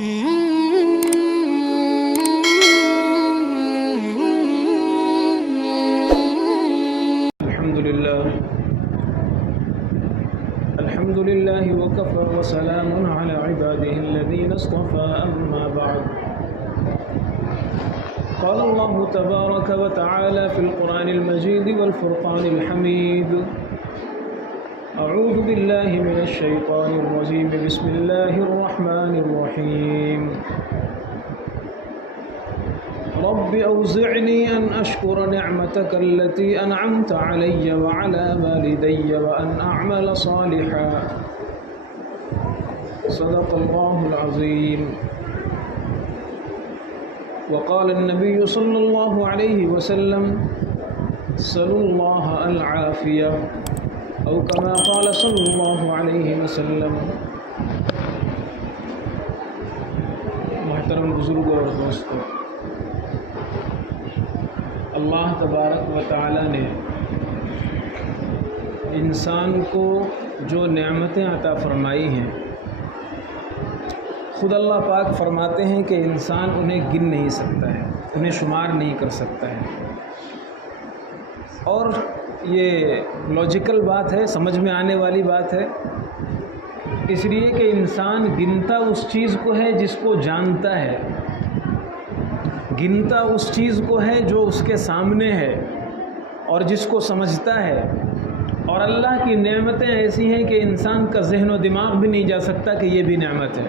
الحمد لله وكفى وسلام على عباده الذين اصطفى أما بعد قال الله تبارك وتعالى في القرآن المجيد والفرقان الحميد أعوذ بالله من الشيطان الرجيم بسم الله الرحمن الرحيم رب أوزعني أن أشكر نعمتك التي أنعمت علي وعلى والدي وأن أعمل صالحا صدق الله العظيم وقال النبي صلى الله عليه وسلم سلوا الله العافية أو كما قال صلى الله عليه وسلم. محترم بزرگوں اور دوستوں، اللہ تبارک و تعالی نے انسان کو جو نعمتیں عطا فرمائی ہیں، خود اللہ پاک فرماتے ہیں کہ انسان انہیں گن نہیں سکتا ہے، انہیں شمار نہیں کر سکتا ہے. اور یہ لاجیکل بات ہے، سمجھ میں آنے والی بات ہے، اس لیے کہ انسان گنتا اس چیز کو ہے جس کو جانتا ہے، گنتا اس چیز کو ہے جو اس کے سامنے ہے اور جس کو سمجھتا ہے. اور اللہ کی نعمتیں ایسی ہیں کہ انسان کا ذہن و دماغ بھی نہیں جا سکتا کہ یہ بھی نعمت ہے.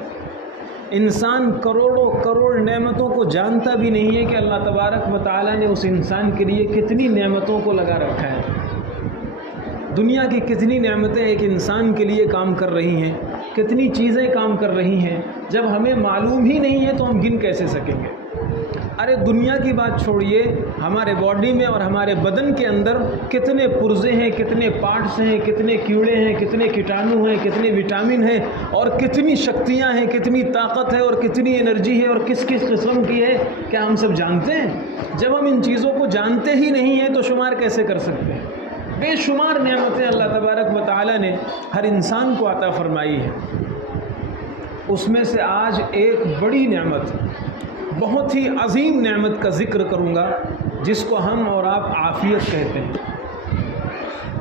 انسان کروڑوں کروڑ نعمتوں کو جانتا بھی نہیں ہے کہ اللہ تبارک و تعالیٰ نے اس انسان کے لیے کتنی نعمتوں کو لگا رکھا ہے. دنیا کی کتنی نعمتیں ایک انسان کے لیے کام کر رہی ہیں، کتنی چیزیں کام کر رہی ہیں. جب ہمیں معلوم ہی نہیں ہے تو ہم گن کیسے سکیں گے؟ ارے دنیا کی بات چھوڑیے، ہمارے باڈی میں اور ہمارے بدن کے اندر کتنے پرزے ہیں، کتنے پارٹس ہیں، کتنے کیڑے ہیں، کتنے کیٹانو ہیں، کتنے وٹامن ہیں، اور کتنی شکتیاں ہیں، کتنی طاقت ہے اور کتنی انرجی ہے اور کس کس قسم کی ہے، کیا ہم سب جانتے ہیں؟ جب ہم ان چیزوں کو جانتے ہی نہیں ہیں تو شمار کیسے کر سکتے ہیں؟ بے شمار نعمتیں اللہ تبارک و تعالیٰ نے ہر انسان کو عطا فرمائی ہے. اس میں سے آج ایک بڑی نعمت، بہت ہی عظیم نعمت کا ذکر کروں گا جس کو ہم اور آپ عافیت کہتے ہیں.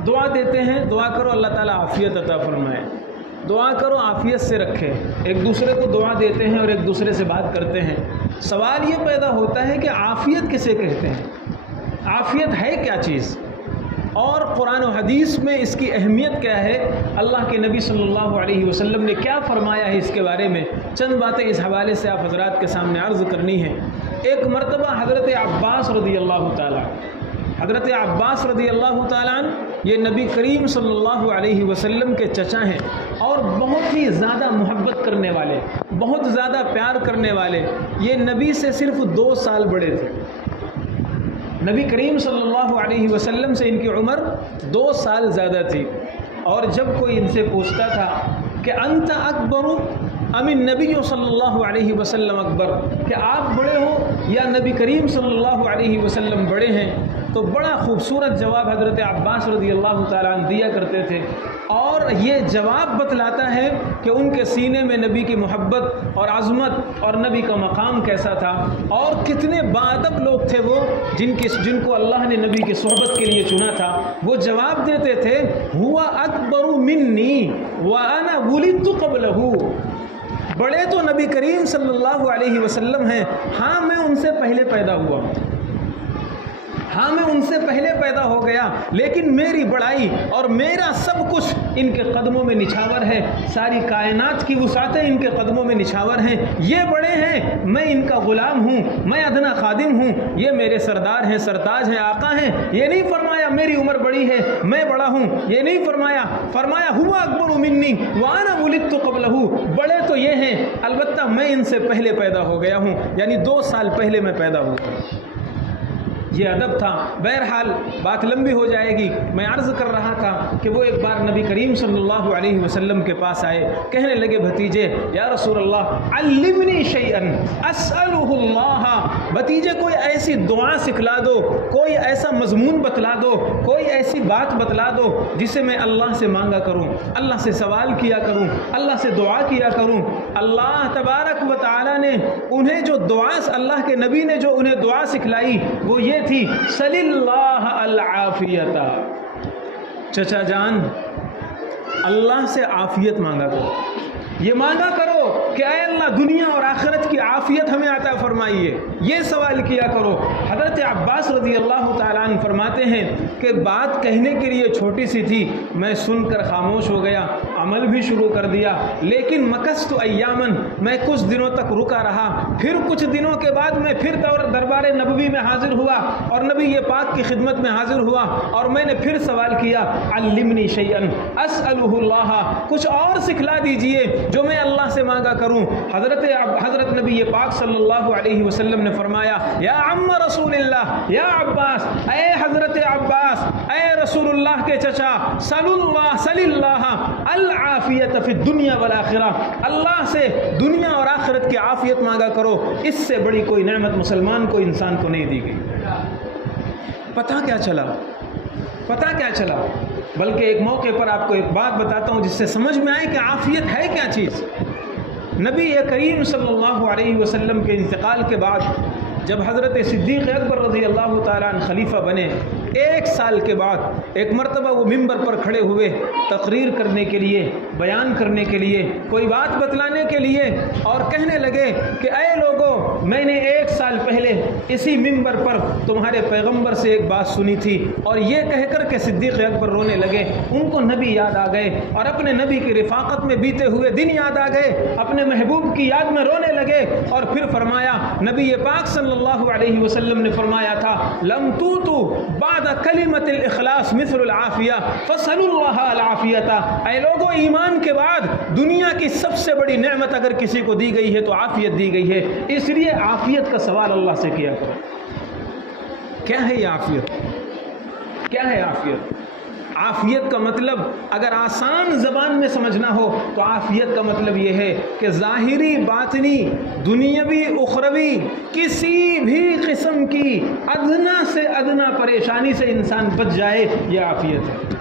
دعا دیتے ہیں، دعا کرو اللہ تعالیٰ عافیت عطا فرمائے، دعا کرو عافیت سے رکھے. ایک دوسرے کو دعا دیتے ہیں اور ایک دوسرے سے بات کرتے ہیں. سوال یہ پیدا ہوتا ہے کہ عافیت کسے کہتے ہیں؟ عافیت ہے کیا چیز؟ اور قرآن و حدیث میں اس کی اہمیت کیا ہے؟ اللہ کے نبی صلی اللہ علیہ وسلم نے کیا فرمایا ہے اس کے بارے میں؟ چند باتیں اس حوالے سے آپ حضرات کے سامنے عرض کرنی ہیں. ایک مرتبہ حضرت عباس رضی اللہ تعالیٰ عنہ، یہ نبی کریم صلی اللہ علیہ وسلم کے چچا ہیں اور بہت ہی زیادہ محبت کرنے والے، بہت زیادہ پیار کرنے والے. یہ نبی سے صرف 2 سال بڑے تھے. نبی کریم صلی اللہ علیہ وسلم سے ان کی عمر 2 سال زیادہ تھی. اور جب کوئی ان سے پوچھتا تھا کہ انت اکبر ام النبی صلی اللہ علیہ وسلم اکبر، کہ آپ بڑے ہو یا نبی کریم صلی اللہ علیہ وسلم بڑے ہیں، تو بڑا خوبصورت جواب حضرت عباس رضی اللہ تعالیٰ عنہ دیا کرتے تھے. اور یہ جواب بتلاتا ہے کہ ان کے سینے میں نبی کی محبت اور عظمت اور نبی کا مقام کیسا تھا، اور کتنے باادب لوگ تھے وہ جن کو اللہ نے نبی کی صحبت کے لیے چنا تھا. وہ جواب دیتے تھے ہوا اکبر منی وانا ولدت قبلہ، بڑے تو نبی کریم صلی اللہ علیہ وسلم ہیں، ہاں میں ان سے پہلے پیدا ہوا، ہاں میں ان سے پہلے پیدا ہو گیا، لیکن میری بڑائی اور میرا سب کچھ ان کے قدموں میں نچھاور ہے. ساری کائنات کی وسعتیں ان کے قدموں میں نچھاور ہیں. یہ بڑے ہیں، میں ان کا غلام ہوں، میں ادنا خادم ہوں. یہ میرے سردار ہیں، سرتاج ہیں، آقا ہیں. یہ نہیں فرمایا میری عمر بڑی ہے میں بڑا ہوں، یہ نہیں فرمایا ہوا اکبر منی وانا ولدت قبلہ. بڑے تو یہ ہیں، البتہ میں ان سے پہلے پیدا ہو گیا ہوں، یعنی 2 سال پہلے میں پیدا ہوا. یہ ادب تھا۔ بہرحال بات لمبی ہو جائے گی، میں عرض کر رہا تھا کہ وہ ایک بار نبی کریم صلی اللہ علیہ وسلم کے پاس آئے، کہنے لگے بھتیجے یا رسول اللہ علمنی شیئا اسألہ اللہ، بھتیجے کوئی ایسی دعا سکھلا دو، کوئی ایسا مضمون بتلا دو، کوئی ایسی بات بتلا دو جسے میں اللہ سے مانگا کروں، اللہ سے سوال کیا کروں، اللہ سے دعا کیا کروں۔ اللہ تبارک و تعالی نے انہیں جو دعا، اللہ کے نبی نے جو انہیں دعا سکھلائی وہ یہ تھی، صلی اللہ العافیت، چچا جان اللہ سے عافیت مانگا کرو، یہ مانگا کرو کہ اے اللہ دنیا اور آخرت کی عافیت ہمیں عطا فرمائیے، یہ سوال کیا کرو۔ حضرت عباس رضی اللہ تعالیٰ عنہ فرماتے ہیں کہ بات کہنے کے لیے چھوٹی سی تھی، میں سن کر خاموش ہو گیا، عمل بھی شروع کر دیا، لیکن مکثت ایامن، میں کچھ دنوں تک رکا رہا، پھر کچھ دنوں کے بعد میں پھر دربار نبوی میں حاضر ہوا اور نبی پاک کی خدمت میں حاضر ہوا اور میں نے پھر سوال کیا، علمنی شیئا اسألہ اللہ، کچھ اور سکھلا دیجئے جو میں اللہ سے مانگا کروں۔ حضرت نبی پاک صلی اللہ علیہ وسلم نے فرمایا، یا عم رسول اللہ، یا عباس، اے حضرت عباس، اے رسول اللہ کے چچا، صلی اللہ العافیت فی الدنیا والآخرہ، اللہ سے دنیا اور آخرت کی عافیت مانگا کرو، اس سے بڑی کوئی نعمت مسلمان کو، انسان کو نہیں دی گئی۔ پتہ کیا چلا، بلکہ ایک موقع پر آپ کو ایک بات بتاتا ہوں جس سے سمجھ میں آئے کہ عافیت ہے کیا چیز۔ نبی کریم صلی اللہ علیہ وسلم کے انتقال کے بعد جب حضرت صدیق اکبر رضی اللہ تعالیٰ عنہ خلیفہ بنے، 1 سال کے بعد ایک مرتبہ وہ ممبر پر کھڑے ہوئے تقریر کرنے کے لیے، بیان کرنے کے لیے، کوئی بات بتلانے کے لیے، اور کہنے لگے کہ اے لوگو، میں نے 1 سال پہلے اسی ممبر پر تمہارے پیغمبر سے ایک بات سنی تھی، اور یہ کہہ کر کے صدیق اکبر رونے لگے، ان کو نبی یاد آ گئے اور اپنے نبی کی رفاقت میں بیتے ہوئے دن یاد آ گئے، اپنے محبوب کی یاد میں رونے لگے، اور پھر فرمایا، نبی پاک صلی اللہ علیہ وسلم نے فرمایا تھا، لم توتو بعد کلمت الاخلاص مثل العافیہ فصلوا اللہ العافیت، اے لوگوں ایمان کے بعد دنیا کی سب سے بڑی نعمت اگر کسی کو دی گئی ہے تو عافیت دی گئی ہے، اس لیے عافیت کا سوال اللہ سے کیا کرو۔ کیا ہے یہ عافیت؟ کیا ہے عافیت؟ عافیت کا مطلب اگر آسان زبان میں سمجھنا ہو تو عافیت کا مطلب یہ ہے کہ ظاہری باطنی دنیاوی اخروی کسی بھی قسم کی ادنا سے ادنا پریشانی سے انسان بچ جائے، یہ عافیت ہے۔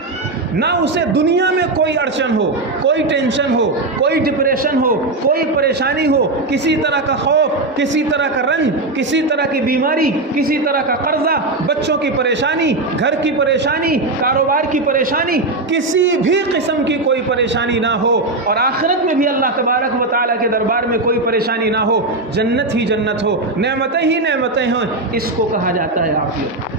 نہ اسے دنیا میں کوئی اڑچن ہو، کوئی ٹینشن ہو، کوئی ڈپریشن ہو، کوئی پریشانی ہو، کسی طرح کا خوف، کسی طرح کا رنج، کسی طرح کی بیماری، کسی طرح کا قرضہ، بچوں کی پریشانی، گھر کی پریشانی، کاروبار کی پریشانی، کسی بھی قسم کی کوئی پریشانی نہ ہو، اور آخرت میں بھی اللہ تبارک و تعالیٰ کے دربار میں کوئی پریشانی نہ ہو، جنت ہی جنت ہو، نعمتیں ہی نعمتیں ہوں، اس کو کہا جاتا ہے عافیت۔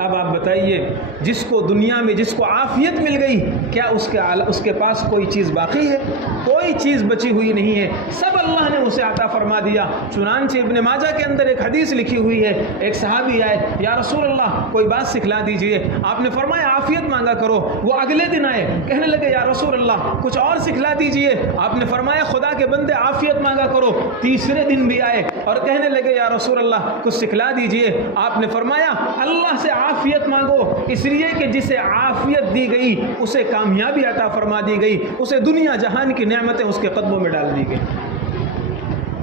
اب آپ بتائیے، جس کو دنیا میں جس کو عافیت مل گئی، کیا اس کے پاس کوئی چیز باقی ہے؟ کوئی چیز بچی ہوئی نہیں ہے، سب اللہ نے اسے عطا فرما دیا۔ چنانچہ ابن ماجہ کے اندر ایک حدیث لکھی ہوئی ہے، ایک صحابی آئے، یا رسول اللہ کوئی بات سکھلا دیجئے، آپ نے فرمایا عافیت مانگا کرو۔ وہ اگلے دن آئے، کہنے لگے یا رسول اللہ کچھ اور سکھلا دیجئے، آپ نے فرمایا خدا کے بندے عافیت مانگا کرو۔ تیسرے دن بھی آئے اور کہنے لگے یا رسول اللہ کچھ سکھلا دیجئے، آپ نے فرمایا اللہ سے عافیت مانگو، اس لیے کہ جسے عافیت دی گئی اسے کامیابی عطا فرما دی گئی، اسے دنیا جہان کی نعمتیں اس کے قدموں میں ڈال دی گئی۔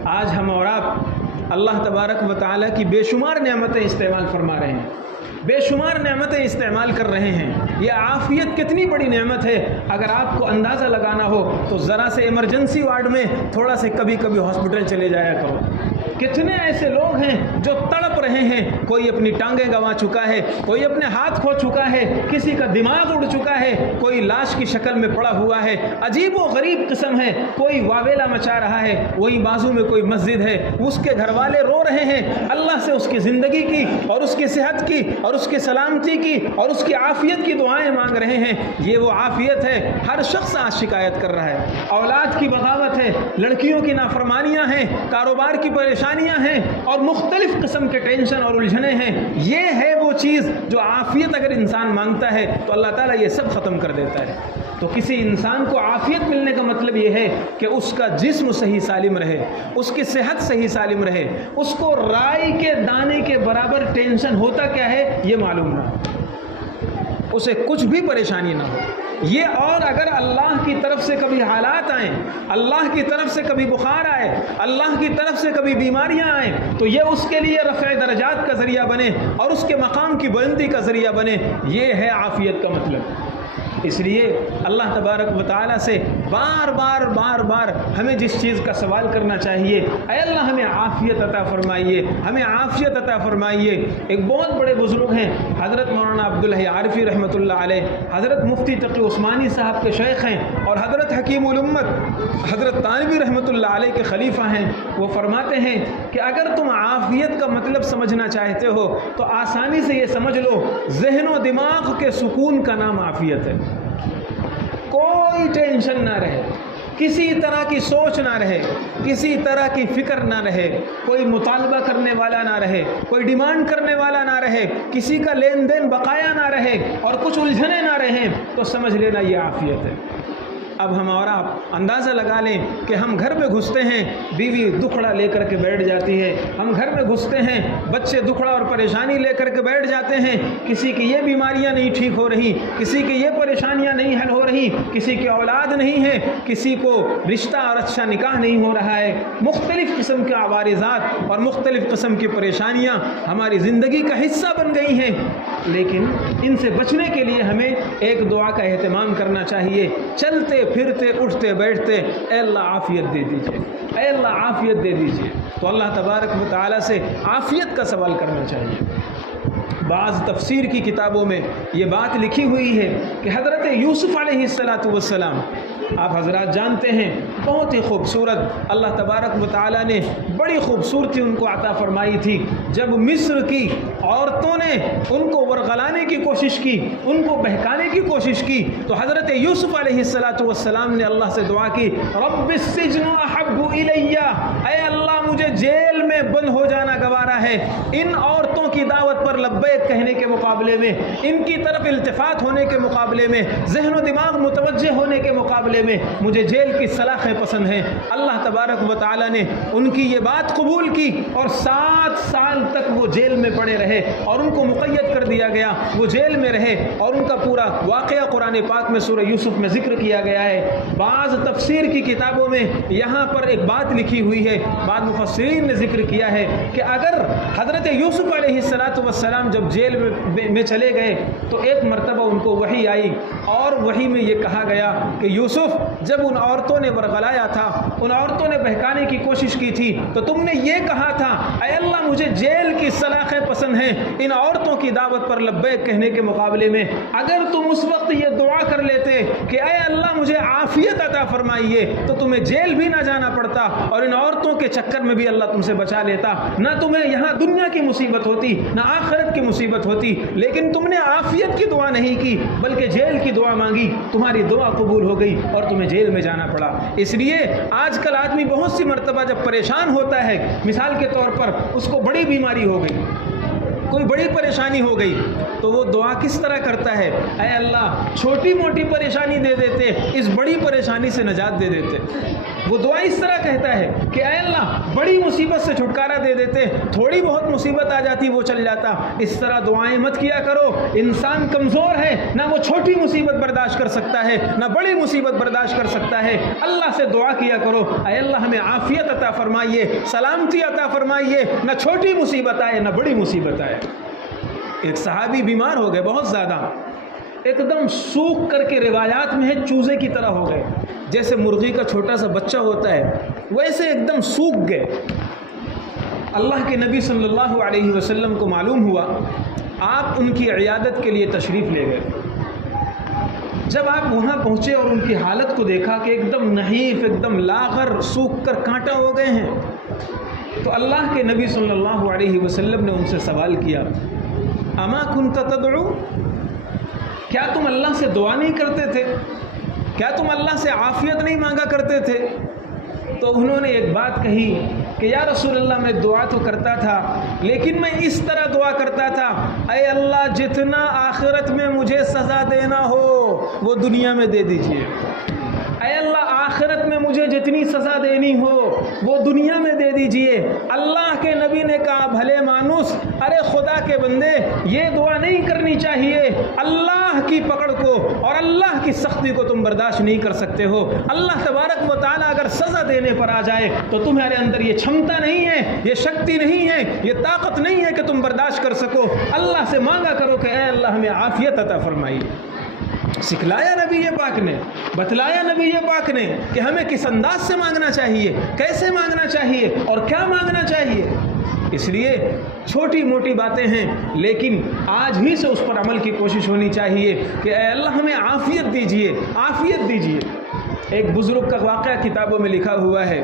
آج ہم اور آپ اللہ تبارک و تعالیٰ کی بے شمار نعمتیں استعمال فرما رہے ہیں، بے شمار نعمتیں استعمال کر رہے ہیں۔ یہ عافیت کتنی بڑی نعمت ہے، اگر آپ کو اندازہ لگانا ہو تو ذرا سے ایمرجنسی وارڈ میں تھوڑا سے کبھی کبھی ہاسپٹل چلے جایا کرو۔ کتنے ایسے لوگ ہیں جو تڑپ رہے ہیں، کوئی اپنی ٹانگیں گنوا چکا ہے، کوئی اپنے ہاتھ کھو چکا ہے، کسی کا دماغ اڑ چکا ہے، کوئی لاش کی شکل میں پڑا ہوا ہے، عجیب و غریب قسم ہے، کوئی واویلا مچا رہا ہے، وہی بازو میں کوئی مسجد ہے، اس کے گھر والے رو رہے ہیں، اللہ سے اس کی زندگی کی اور اس کی صحت کی اور اس کی سلامتی کی اور اس کی عافیت کی دعائیں مانگ رہے ہیں۔ یہ وہ عافیت ہے، ہر شخص آج شکایت کر رہا ہے، اولاد کی بغاوت ہے، لڑکیوں کی نافرمانیاں ہیں، کاروبار کی پریشانیاں ہیں، اور مختلف قسم کے ٹینشن اور الجھنیں ہیں۔ یہ ہے وہ چیز جو عافیت اگر انسان مانگتا ہے تو اللہ تعالیٰ یہ سب ختم کر دیتا ہے۔ تو کسی انسان کو عافیت ملنے کا مطلب یہ ہے کہ اس کا جسم صحیح سالم رہے، اس کی صحت صحیح سالم رہے، اس کو رائی کے دانے کے برابر ٹینشن ہوتا کیا ہے یہ معلوم نہ ہو، اسے کچھ بھی پریشانی نہ ہو یہ۔ اور اگر اللہ کی طرف سے کبھی حالات آئیں، اللہ کی طرف سے کبھی بخار آئے، اللہ کی طرف سے کبھی بیماریاں آئیں، تو یہ اس کے لیے رفع درجات کا ذریعہ بنے اور اس کے مقام کی بلندی کا ذریعہ بنے، یہ ہے عافیت کا مطلب۔ اس لیے اللہ تبارک و تعالیٰ سے بار بار ہمیں جس چیز کا سوال کرنا چاہیے، اے اللہ ہمیں عافیت عطا فرمائیے، ہمیں عافیت عطا فرمائیے۔ ایک بہت بڑے بزرگ ہیں حضرت مولانا عبدالحی عارفی رحمۃ اللہ علیہ، حضرت مفتی تقی عثمانی صاحب کے شیخ ہیں اور حضرت حکیم الامت حضرت تانوی رحمۃ اللہ علیہ کے خلیفہ ہیں۔ وہ فرماتے ہیں کہ اگر تم عافیت کا مطلب سمجھنا چاہتے ہو تو آسانی سے یہ سمجھ لو، ذہن و دماغ کے سکون کا نام عافیت ہے۔ کوئی ٹینشن نہ رہے، کسی طرح کی سوچ نہ رہے، کسی طرح کی فکر نہ رہے، کوئی مطالبہ کرنے والا نہ رہے، کوئی ڈیمانڈ کرنے والا نہ رہے، کسی کا لین دین بقایا نہ رہے اور کچھ الجھنیں نہ رہیں، تو سمجھ لینا یہ عافیت ہے۔ اب ہمارا اندازہ لگا لیں کہ ہم گھر میں گھستے ہیں، بیوی دکھڑا لے کر کے بیٹھ جاتی ہے، ہم گھر میں گھستے ہیں، بچے دکھڑا اور پریشانی لے کر کے بیٹھ جاتے ہیں، کسی کی یہ بیماریاں نہیں ٹھیک ہو رہی، کسی کی یہ پریشانیاں نہیں حل ہو رہی، کسی کی اولاد نہیں ہے، کسی کو رشتہ اور اچھا نکاح نہیں ہو رہا ہے، مختلف قسم کے عوارضات اور مختلف قسم کی پریشانیاں ہماری زندگی کا حصہ بن گئی ہیں۔ لیکن ان سے بچنے کے لیے ہمیں ایک دعا کا اہتمام کرنا چاہیے، چلتے پھرتے اٹھتے بیٹھتے اے اللہ عافیت دے دیجئے، اے اللہ عافیت دے دیجئے۔ تو اللہ تبارک و تعالیٰ سے عافیت کا سوال کرنا چاہیے۔ بعض تفسیر کی کتابوں میں یہ بات لکھی ہوئی ہے کہ حضرت یوسف علیہ السلام آپ حضرات جانتے ہیں بہت ہی خوبصورت اللہ تبارک و تعالیٰ نے بڑی خوبصورتی ان کو عطا فرمائی تھی۔ جب مصر کی عورتوں نے ان کو ورغلانے کی کوشش کی، ان کو بہکانے کی کوشش کی، تو حضرت یوسف علیہ السلام نے اللہ سے دعا کی، رب السجن احب الی، اے اللہ مجھے جیل میں بند ہو جانا گوارا ہے، ان عورتوں کی دعوت پر لبیک کہنے کے مقابلے میں، ان کی طرف التفات ہونے کے مقابلے میں، ذہن و دماغ متوجہ ہونے کے مقابلے میں مجھے جیل کی سلاخیں پسند ہیں۔ اللہ تبارک و تعالیٰ نے ان کی یہ بات قبول کی اور 7 سال تک وہ جیل میں پڑے رہے اور ان کو مقید کر دیا گیا، وہ جیل میں رہے اور ان کا پورا واقعہ قرآن پاک میں سورہ یوسف میں ذکر کیا گیا ہے۔ بعض تفسیر کی کتابوں میں یہاں پر ایک بات لکھی ہوئی ہے، بعض مفسرین نے ذکر کیا ہے کہ اگر حضرت یوسف علیہ السلام جب جیل میں چلے گئے تو ایک مرتبہ ان کو وحی آئی اور وحی میں یہ کہا گیا کہ یوسف جب ان عورتوں نے ورغلایا تھا، ان عورتوں نے بہکانے کی کوشش کی تھی، تو تم نے یہ کہا تھا اے اللہ مجھے جیل کی سلاخیں پسند ہیں، ان عورتوں کی دعوت پر لبیک کہنے کے مقابلے میں اگر تم اس وقت یہ دعا کر لیتے کہ اے اللہ مجھے عافیت عطا فرمائیے، تو تمہیں جیل بھی نہ جانا پڑتا اور ان عورتوں کے چکر میں بھی اللہ تم سے بچا لیتا، نہ تمہیں یہاں دنیا کی مصیبت ہوتی نہ آخرت کی مصیبت ہوتی، لیکن تم نے عافیت کی دعا نہیں کی بلکہ جیل کی دعا مانگی، تمہاری دعا قبول ہو گئی اور تمہیں جیل میں جانا پڑا۔ اس لیے آج کل آدمی بہت سی مرتبہ جب پریشان ہوتا ہے، مثال کے طور پر اس کو بڑی بیماری ہو گئی، کوئی بڑی پریشانی ہو گئی، تو وہ دعا کس طرح کرتا ہے، اے اللہ چھوٹی موٹی پریشانی دے دیتے، اس بڑی پریشانی سے نجات دے دیتے۔ وہ دعا اس طرح کہتا ہے کہ اے اللہ بڑی مصیبت سے چھٹکارا دے دیتے، تھوڑی بہت مصیبت آ جاتی وہ چل جاتا۔ اس طرح دعائیں مت کیا کرو، انسان کمزور ہے، نہ وہ چھوٹی مصیبت برداشت کر سکتا ہے نہ بڑی مصیبت برداشت کر سکتا ہے۔ اللہ سے دعا کیا کرو، اے اللہ ہمیں عافیت عطا فرمائیے، سلامتی عطا فرمائیے، نہ چھوٹی مصیبت آئے نہ بڑی مصیبت آئے۔ ایک صحابی بیمار ہو گئے بہت زیادہ، ایک دم سوکھ کر کے روایات میں ہے چوزے کی طرح ہو گئے، جیسے مرغی کا چھوٹا سا بچہ ہوتا ہے ویسے ایک دم سوکھ گئے۔ اللہ کے نبی صلی اللہ علیہ وسلم کو معلوم ہوا، آپ ان کی عیادت کے لیے تشریف لے گئے۔ جب آپ وہاں پہنچے اور ان کی حالت کو دیکھا کہ ایک دم نحیف، ایک دم لاغر، سوکھ کر کانٹا ہو گئے ہیں، تو اللہ کے نبی صلی اللہ علیہ وسلم نے ان سے سوال کیا، اما کنت تدعو، کیا تم اللہ سے دعا نہیں کرتے تھے؟ کیا تم اللہ سے عافیت نہیں مانگا کرتے تھے؟ تو تو انہوں نے ایک بات کہی کہ یا رسول اللہ میں دعا تو کرتا تھا لیکن میں اس طرح دعا کرتا تھا، اے اللہ جتنا آخرت میں مجھے سزا دینا ہو وہ دنیا میں دے دیجئے، اے اللہ آخرت میں مجھے جتنی سزا دینی ہو وہ دنیا میں دے دیجئے۔ اللہ کے نبی نے کہا بھلے مانوس، ارے خدا کے بندے یہ دعا نہیں کرنی چاہیے، اللہ کی پکڑ کو اور اللہ کی سختی کو تم برداشت نہیں کر سکتے ہو۔ اللہ تبارک و تعالیٰ اگر سزا دینے پر آ جائے تو تمہارے اندر یہ چھمتا نہیں ہے، یہ شکتی نہیں ہے، یہ طاقت نہیں ہے کہ تم برداشت کر سکو۔ اللہ سے مانگا کرو کہ اے اللہ ہمیں عافیت عطا فرمائیے۔ سکھلایا نبی پاک نے، بتلایا نبی پاک نے کہ ہمیں کس انداز سے مانگنا چاہیے، کیسے مانگنا چاہیے اور کیا مانگنا چاہیے۔ اس لیے چھوٹی موٹی باتیں ہیں لیکن آج ہی سے اس پر عمل کی کوشش ہونی چاہیے کہ اے اللہ ہمیں عافیت دیجئے، عافیت دیجئے۔ ایک بزرگ کا واقعہ کتابوں میں لکھا ہوا ہے،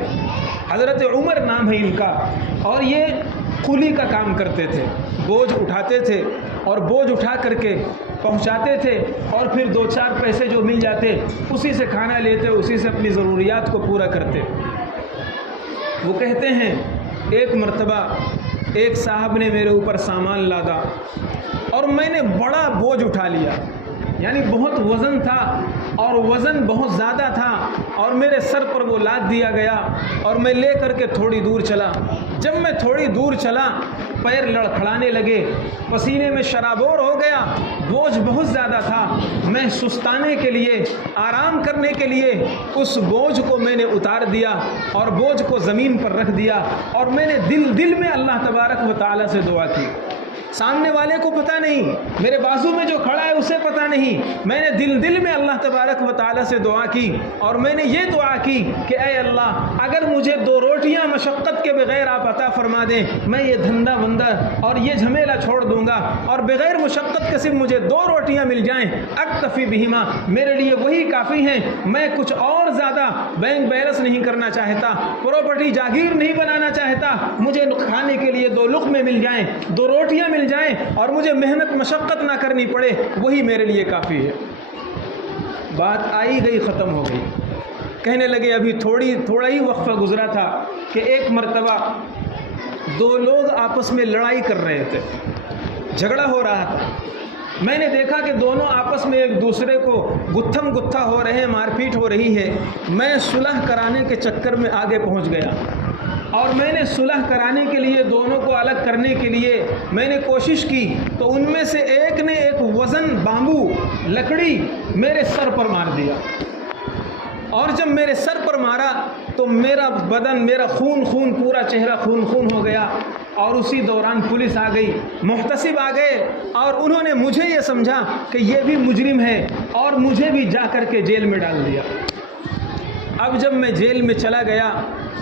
حضرت عمر نام ہے ان کا، اور یہ قلی کا کام کرتے تھے، بوجھ اٹھاتے تھے اور بوجھ اٹھا کر کے پہنچاتے تھے اور پھر 2-4 پیسے جو مل جاتے اسی سے کھانا لیتے، اسی سے اپنی ضروریات کو پورا کرتے۔ وہ کہتے ہیں ایک مرتبہ ایک صاحب نے میرے اوپر سامان لادا اور میں نے بڑا بوجھ اٹھا لیا، یعنی بہت وزن تھا اور وزن بہت زیادہ تھا اور میرے سر پر وہ لاد دیا گیا اور میں لے کر کے تھوڑی دور چلا۔ جب میں تھوڑی دور چلا پیر لڑکھڑانے لگے، پسینے میں شرابور ہو گیا، بوجھ بہت زیادہ تھا۔ میں سستانے کے لیے، آرام کرنے کے لیے اس بوجھ کو میں نے اتار دیا اور بوجھ کو زمین پر رکھ دیا اور میں نے دل میں اللہ تبارک و تعالیٰ سے دعا کی۔ سامنے والے کو پتہ نہیں، میرے بازو میں جو کھڑا ہے اسے پتہ نہیں، میں نے دل میں اللہ تبارک و تعالیٰ سے دعا کی اور میں نے یہ دعا کی کہ اے اللہ اگر مجھے 2 روٹیاں مشقت کے بغیر آپ عطا فرما دیں، میں یہ دھندا بندہ اور یہ جھمیلا چھوڑ دوں گا اور بغیر مشقت کے صرف مجھے 2 روٹیاں مل جائیں، اکتفی بہما، میرے لیے وہی کافی ہیں، میں کچھ اور زیادہ بینک بیلنس نہیں کرنا چاہتا، پراپرٹی جاگیر نہیں بنانا چاہتا، مجھے کھانے کے لیے 2 لقمے مل جائیں، 2 روٹیاں مل جائیں اور مجھے محنت مشقت نہ کرنی پڑے، وہی میرے لیے کافی ہے۔ بات آئی گئی ختم ہو گئی۔ کہنے لگے ابھی تھوڑا ہی وقفہ گزرا تھا کہ ایک مرتبہ 2 لوگ آپس میں لڑائی کر رہے تھے، جھگڑا ہو رہا تھا۔ میں نے دیکھا کہ دونوں آپس میں ایک دوسرے کو گتھم گتھا ہو رہے ہیں، مار پیٹ ہو رہی ہے۔ میں صلح کرانے کے چکر میں آگے پہنچ گیا اور میں نے صلح کرانے کے لیے، دونوں کو الگ کرنے کے لیے میں نے کوشش کی تو ان میں سے ایک نے ایک وزن بامبو لکڑی میرے سر پر مار دیا اور جب میرے سر پر مارا تو میرا بدن، میرا خون پورا چہرہ خون ہو گیا اور اسی دوران پولیس آ گئی، محتسب آ گئے اور انہوں نے مجھے یہ سمجھا کہ یہ بھی مجرم ہے اور مجھے بھی جا کر کے جیل میں ڈال دیا۔ اب جب میں جیل میں چلا گیا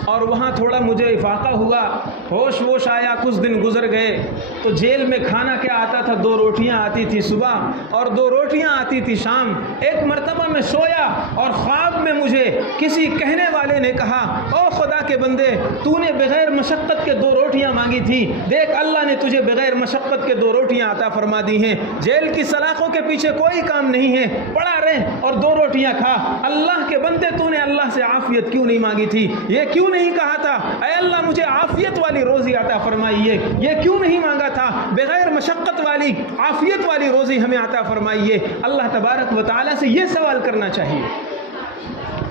اور وہاں تھوڑا مجھے افاقہ ہوا، ہوش ووش آیا، کچھ دن گزر گئے تو جیل میں کھانا کیا آتا تھا، 2 روٹیاں آتی تھی صبح اور 2 روٹیاں آتی تھی شام۔ ایک مرتبہ میں سویا اور خواب میں مجھے کسی کہنے والے نے کہا او خدا کے بندے تو نے بغیر مشقت کے 2 روٹیاں مانگی تھی، دیکھ اللہ نے تجھے بغیر مشقت کے 2 روٹیاں عطا فرما دی ہیں، جیل کی سلاخوں کے پیچھے کوئی کام نہیں ہے، پڑا رہ اور 2 روٹیاں کھا۔ اللہ کے بندے تو نے اللہ سے عافیت کیوں نہیں مانگی تھی؟ یہ کیوں نہیں کہا تھا اے اللہ مجھے عافیت والی روزی عطا فرمائیے؟ یہ کیوں نہیں مانگا تھا بغیر مشقت والی عافیت والی روزی ہمیں عطا فرمائیے؟ اللہ تبارک و تعالیٰ سے یہ سوال کرنا چاہیے۔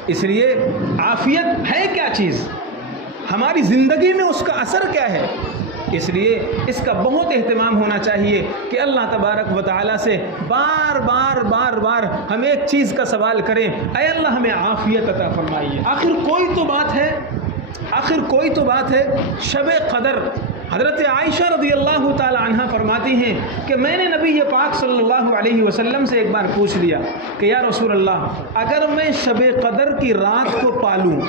اس لیے عافیت ہے کیا چیز، ہماری زندگی میں اس کا اثر کیا ہے، اس لیے اس کا بہت اہتمام ہونا چاہیے کہ اللہ تبارک و تعالیٰ سے بار بار ہم ایک چیز کا سوال کریں، اے اللہ ہمیں عافیت عطا فرمائیے۔ آخر کوئی تو بات ہے، شب قدر حضرت عائشہ رضی اللہ تعالی عنہ فرماتی ہیں کہ میں نے نبی پاک صلی اللہ علیہ وسلم سے ایک بار پوچھ لیا کہ یا رسول اللہ اگر میں شب قدر کی رات کو پالوں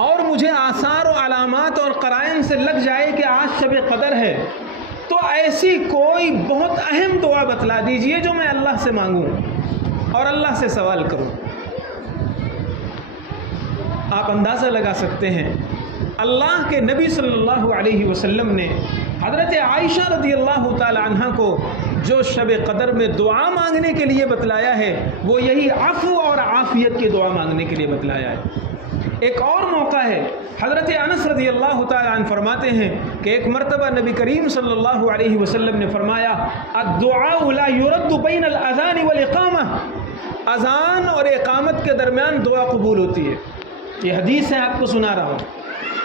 اور مجھے آثار و علامات اور قرائن سے لگ جائے کہ آج شب قدر ہے تو ایسی کوئی بہت اہم دعا بتلا دیجئے جو میں اللہ سے مانگوں اور اللہ سے سوال کروں۔ آپ اندازہ لگا سکتے ہیں اللہ کے نبی صلی اللہ علیہ وسلم نے حضرت عائشہ رضی اللہ تعالی عنہ کو جو شب قدر میں دعا مانگنے کے لیے بتلایا ہے وہ یہی عفو اور عافیت کی دعا مانگنے کے لیے بتلایا ہے۔ ایک اور موقع ہے، حضرت انس رضی اللہ تعالیٰ عنہ فرماتے ہیں کہ ایک مرتبہ نبی کریم صلی اللہ علیہ وسلم نے فرمایا الدعاء لا يرد بین الاذان والاقامہ، اذان اور اقامت کے درمیان دعا قبول ہوتی ہے۔ یہ حدیث ہے، آپ کو سنا رہا ہوں۔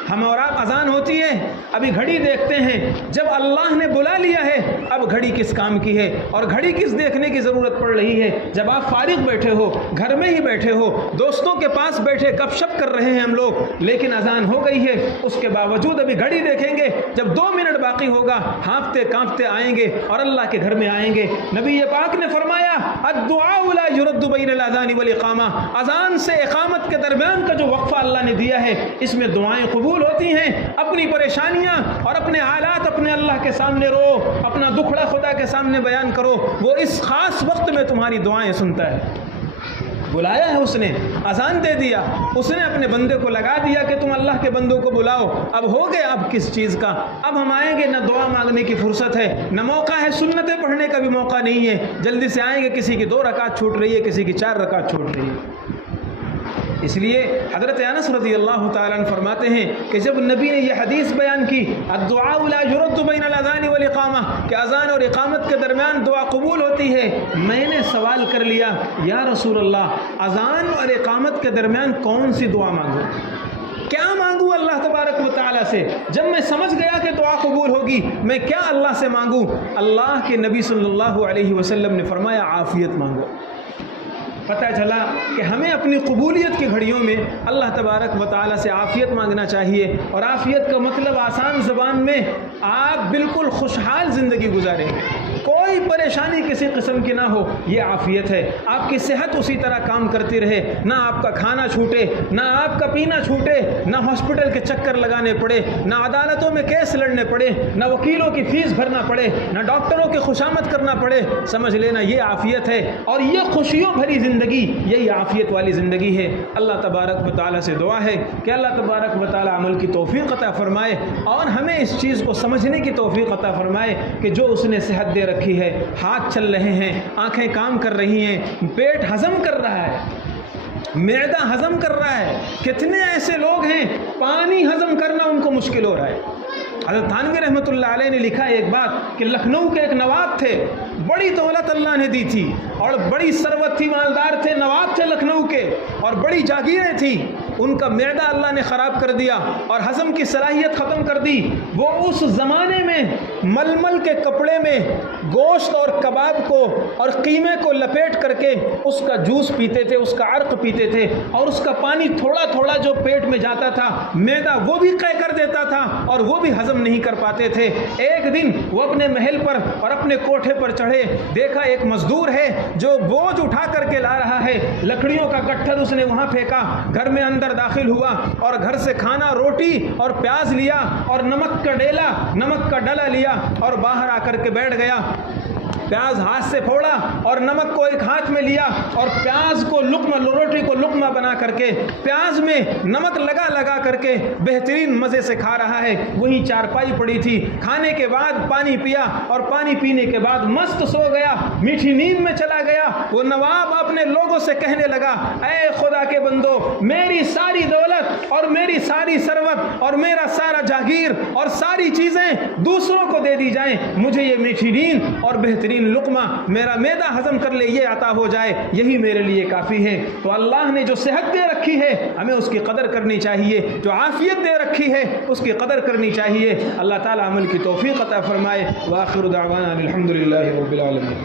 ہم اور آپ اذان ہوتی ہے، ابھی گھڑی دیکھتے ہیں، جب اللہ نے بلا لیا ہے اب گھڑی کس کام کی ہے اور گھڑی کس دیکھنے کی ضرورت پڑ رہی ہے؟ جب آپ فارغ بیٹھے ہو، گھر میں ہی بیٹھے ہو، دوستوں کے پاس بیٹھے گپ شپ کر رہے ہیں ہم لوگ، لیکن اذان ہو گئی ہے، اس کے باوجود ابھی گھڑی دیکھیں گے، جب 2 منٹ باقی ہوگا ہانپتے کانپتے آئیں گے اور اللہ کے گھر میں آئیں گے۔ نبی پاک نے فرمایا الدعاء لا يرد بین الاذان والاقامہ، اذان سے اقامت کے درمیان کا جو وقفہ اللہ نے دیا ہے اس میں دعائیں قبول ہوتی ہیں۔ اپنی پریشانیاں اور اپنے حالات اپنے اللہ کے سامنے رو، اپنا دکھڑا خدا کے سامنے بیان کرو، وہ اس خاص وقت میں تمہاری دعائیں سنتا ہے۔ بلایا ہے اس نے، اذان دے دیا، اس نے اپنے بندے کو لگا دیا کہ تم اللہ کے بندوں کو بلاؤ۔ اب ہو گیا، اب کس چیز کا؟ اب ہم آئیں گے، نہ دعا مانگنے کی فرصت ہے، نہ موقع ہے، سنتیں پڑھنے کا بھی موقع نہیں ہے، جلدی سے آئیں گے، کسی کی 2 رکعت چھوٹ رہی ہے، کسی کی 4 رکعت چھوٹ رہی ہے۔ اس لیے حضرت انس رضی اللہ تعالیٰ عنہ فرماتے ہیں کہ جب نبی نے یہ حدیث بیان کی الدعاء لا يرد بین الاذان والاقامہ، کہ اذان اور اقامت کے درمیان دعا قبول ہوتی ہے، میں نے سوال کر لیا یا رسول اللہ اذان اور اقامت کے درمیان کون سی دعا مانگوں؟ کیا مانگوں اللہ تبارک و تعالیٰ سے؟ جب میں سمجھ گیا کہ دعا قبول ہوگی، میں کیا اللہ سے مانگوں؟ اللہ کے نبی صلی اللہ علیہ وسلم نے فرمایا عافیت مانگو۔ پتہ چلا کہ ہمیں اپنی قبولیت کی گھڑیوں میں اللہ تبارک و تعالیٰ سے عافیت مانگنا چاہیے، اور عافیت کا مطلب آسان زبان میں آپ بالکل خوشحال زندگی گزاریں گے، کوئی پریشانی کسی قسم کی نہ ہو، یہ عافیت ہے۔ آپ کی صحت اسی طرح کام کرتی رہے، نہ آپ کا کھانا چھوٹے، نہ آپ کا پینا چھوٹے، نہ ہاسپٹل کے چکر لگانے پڑے، نہ عدالتوں میں کیس لڑنے پڑے، نہ وکیلوں کی فیس بھرنا پڑے، نہ ڈاکٹروں کی خوشامد کرنا پڑے، سمجھ لینا یہ عافیت ہے، اور یہ خوشیوں بھری زندگی یہی عافیت والی زندگی ہے۔ اللہ تبارک و تعالیٰ سے دعا ہے کہ اللہ تبارک و تعالیٰ عمل کی توفیق عطا فرمائے، اور ہمیں اس چیز کو سمجھنے کی توفیق عطا فرمائے کہ جو اس نے صحت دے رکھی ہے، ہاتھ چل رہے ہیں، آنکھیں کام کر رہی ہیں، پیٹ ہضم کر رہا ہے، معدہ ہضم کر رہا ہے، کتنے ایسے لوگ ہیں پانی ہضم کرنا ان کو مشکل ہو رہا ہے۔ حضرت تھانوی رحمۃ اللہ علیہ نے لکھا ہے ایک بات کہ لکھنؤ کے ایک نواب تھے، بڑی دولت اللہ نے دی تھی اور بڑی ثروت تھی، مالدار تھے، نواب تھے لکھنؤ کے، اور بڑی جاگیریں تھیں، ان کا معدہ اللہ نے خراب کر دیا اور ہضم کی صلاحیت ختم کر دی۔ وہ اس زمانے میں ململ کے کپڑے میں گوشت اور کباب کو اور قیمے کو لپیٹ کر کے اس کا جوس پیتے تھے، اس کا عرق پیتے تھے، اور اس کا پانی تھوڑا تھوڑا جو پیٹ میں جاتا تھا، معدہ وہ بھی قے کر دیتا تھا اور وہ بھی ہضم نہیں کر پاتے تھے۔ ایک دن وہ اپنے محل پر اور اپنے کوٹھے پر چڑھے، دیکھا ایک مزدور ہے جو بوجھ اٹھا کر کے لا رہا ہے، لکڑیوں کا گٹھر اس نے وہاں پھینکا، گھر میں اندر داخل ہوا اور گھر سے کھانا، روٹی اور پیاز لیا اور نمک کا ڈلا لیا اور باہر آ کر کے بیٹھ گیا۔ پیاز ہاتھ سے پھوڑا اور نمک کو ایک ہاتھ میں لیا اور پیاز کو لقمہ، روٹی کو لقمہ بنا کر کے پیاز میں نمک لگا کر کے بہترین مزے سے کھا رہا ہے۔ وہیں چارپائی پڑی تھی، کھانے کے بعد پانی پیا اور پانی پینے کے بعد مست سو گیا، میٹھی نیند میں چلا گیا۔ وہ نواب اپنے لوگوں سے کہنے لگا، اے خدا کے بندو، میری ساری دولت اور میری ساری ثروت اور میرا سارا جاگیر اور ساری چیزیں دوسروں کو دے دی جائیں، مجھے یہ میٹھی نیند اور بہترین لقمہ میرا معدہ ہضم کر لے، یہ عطا ہو جائے، یہی میرے لیے کافی ہے۔ تو اللہ نے جو صحت دے رکھی ہے ہمیں اس کی قدر کرنی چاہیے، جو عافیت دے رکھی ہے اس کی قدر کرنی چاہیے۔ اللہ تعالیٰ عمل کی توفیق عطا فرمائے۔ وآخر دعوانا الحمدللہ رب العالمین۔